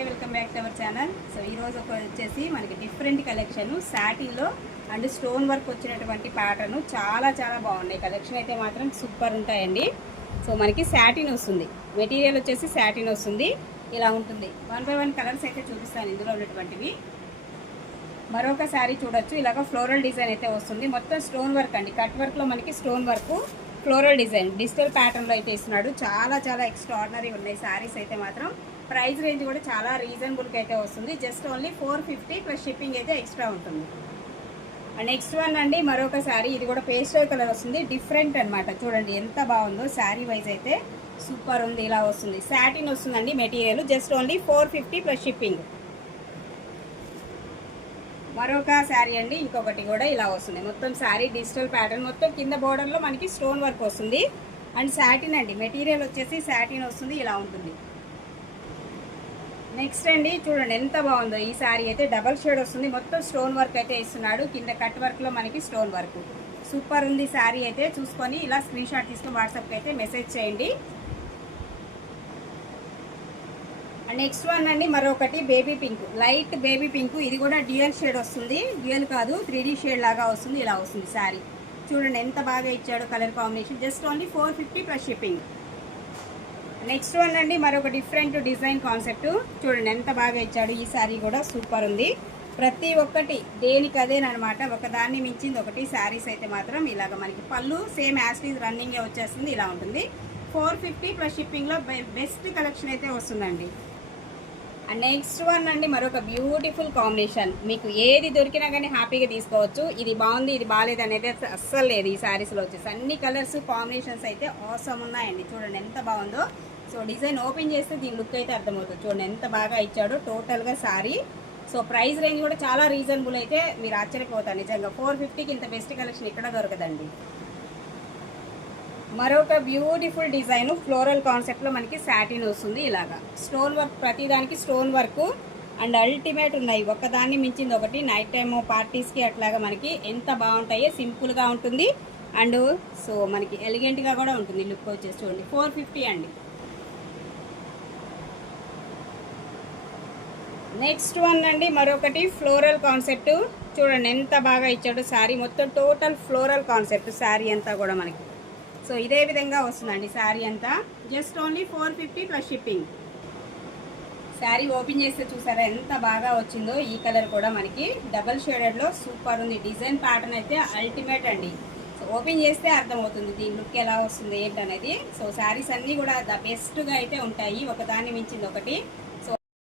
నమస్తే, welcome back to our channel. So ఈరోజు వచ్చేసి మనకి డిఫరెంట్ కలెక్షన్ సాటిన్లో అండ్ స్టోన్ వర్క్ వచ్చినటువంటి ప్యాటర్న్ చాలా చాలా బాగున్నాయి. కలెక్షన్ అయితే మాత్రం సూపర్ ఉంటాయండి. సో మనకి సాటిన్ వస్తుంది, మెటీరియల్ వచ్చేసి సాటిన్ వస్తుంది. ఇలా ఉంటుంది. 1 by 1 కలర్స్ అయితే చూపిస్తాను ఇందులో ఉన్నటువంటివి. మరొక శారీ చూడొచ్చు, ఇలాగ ఫ్లోరల్ డిజైన్ అయితే వస్తుంది. మొత్తం స్టోన్ వర్క్ అండి, కట్ వర్క్లో మనకి stone work, floral design digital ప్యాటర్న్లో అయితే ఇస్తున్నాడు. చాలా చాలా ఎక్స్ట్రాడినరీ ఉన్నాయి శారీస్ అయితే మాత్రం. ప్రైస్ రేంజ్ కూడా చాలా రీజనబుల్కి అయితే వస్తుంది. జస్ట్ ఓన్లీ 450 ప్లస్ షిప్పింగ్ అయితే ఎక్స్ట్రా ఉంటుంది. నెక్స్ట్ వన్ అండి, మరొక శారీ. ఇది కూడా పేస్టల్ కలర్ వస్తుంది, డిఫరెంట్ అనమాట. చూడండి ఎంత బాగుందో, శారీ వైజ్ అయితే సూపర్ ఉంది. ఇలా వస్తుంది, సాటిన్ వస్తుందండి material. Just only 450 plus shipping. మరొక శారీ అండి, ఇంకొకటి కూడా ఇలా వస్తుంది. మొత్తం శారీ డిజిటల్ ప్యాటర్న్, మొత్తం కింద బోర్డర్లో మనకి స్టోన్ వర్క్ వస్తుంది. అండ్ సాటిన్ అండి, మెటీరియల్ వచ్చేసి సాటిన్ వస్తుంది. ఇలా ఉంటుంది. నెక్స్ట్ అండి, చూడండి ఎంత బాగుందో ఈ శారీ అయితే. డబల్ షేడ్ వస్తుంది, మొత్తం స్టోన్ వర్క్ అయితే ఇస్తున్నాడు. కింద కట్ వర్క్లో మనకి స్టోన్ వర్క్ సూపర్ ఉంది. శారీ అయితే చూసుకొని ఇలా స్క్రీన్ షాట్ తీసుకొని వాట్సాప్కి అయితే మెసేజ్ చేయండి. నెక్స్ట్ వన్ అండి, మరొకటి baby pink, light baby pink. ఇది కూడా డ్యూయల్ షేడ్ వస్తుంది, డ్యూయల్ కాదు 3D షేడ్ లాగా వస్తుంది. ఇలా వస్తుంది శారీ. చూడండి ఎంత బాగా ఇచ్చాడు colour combination. Just only 450 plus shipping. Next one అండి, మరొక డిఫరెంట్ డిజైన్ కాన్సెప్ట్. చూడండి ఎంత బాగా ఇచ్చాడు. ఈ శారీ కూడా సూపర్ ఉంది. ప్రతి ఒక్కటి దేనికి అదేనమాట, ఒకదాన్ని మించింది ఒకటి. శారీస్ అయితే మాత్రం ఇలాగ మనకి పళ్ళు సేమ్ యాస్టీజ్ రన్నింగే వచ్చేస్తుంది. ఇలా ఉంటుంది. 450 ప్లస్ షిప్పింగ్లో బెస్ట్ కలెక్షన్ అయితే వస్తుందండి. అండ్ నెక్స్ట్ వన్ అండి, మరొక బ్యూటిఫుల్ కాంబినేషన్. మీకు ఏది దొరికినా కానీ హ్యాపీగా తీసుకోవచ్చు. ఇది బాగుంది, ఇది బాగాలేదు అనేది అస్సలు లేదు. ఈ శారీస్లో వచ్చేసి అన్ని కలర్స్ కాంబినేషన్స్ అయితే ఆసమ్ ఉన్నాయండి. చూడండి ఎంత బాగుందో. సో డిజైన్ ఓపెన్ చేస్తే దీని లుక్ అయితే అర్థమవుతుంది. చూడండి ఎంత బాగా ఇచ్చాడో టోటల్గా శారీ. సో ప్రైస్ రేంజ్ కూడా చాలా రీజనబుల్ అయితే మీరు ఆశ్చర్యపోతారు నిజంగా. 450కి ఇంత బెస్ట్ కలెక్షన్ ఇక్కడ దొరకదండి. మరొక బ్యూటిఫుల్ డిజైన్ ఫ్లోరల్ కాన్సెప్ట్లో మనకి సాటిన్ వస్తుంది. ఇలాగా స్టోన్ వర్క్, ప్రతిదానికి స్టోన్ వర్క్ అండ్ అల్టిమేట్ ఉన్నాయి. ఒకదాన్ని మించింది ఒకటి. నైట్ టైమ్ పార్టీస్కి అట్లాగా మనకి ఎంత బాగుంటాయో. సింపుల్గా ఉంటుంది అండ్ సో మనకి ఎలిగెంట్గా కూడా ఉంటుంది. లుక్ వచ్చేసి చూడండి 450 అండి. నెక్స్ట్ వన్ అండి, మరొకటి ఫ్లోరల్ కాన్సెప్ట్. చూడండి ఎంత బాగా ఇచ్చాడు. శారీ మొత్తం టోటల్ ఫ్లోరల్ కాన్సెప్ట్ శారీ అంతా కూడా మనకి. సో ఇదే విధంగా వస్తుందండి శారీ అంతా. Just only 450 plus shipping. Sari open చేస్తే చూసారా ఎంత బాగా వచ్చిందో. ఈ కలర్ కూడా మనకి డబల్ షేడెడ్లో సూపర్ ఉంది. డిజైన్ ప్యాటర్న్ అయితే అల్టిమేట్ అండి. సో ఓపెన్ చేస్తే అర్థమవుతుంది దీని లుక్ ఎలా వస్తుంది ఏంటనేది. సో శారీస్ అన్నీ కూడా ద బెస్ట్గా అయితే ఉంటాయి. ఒకదాన్ని మించింది ఒకటి.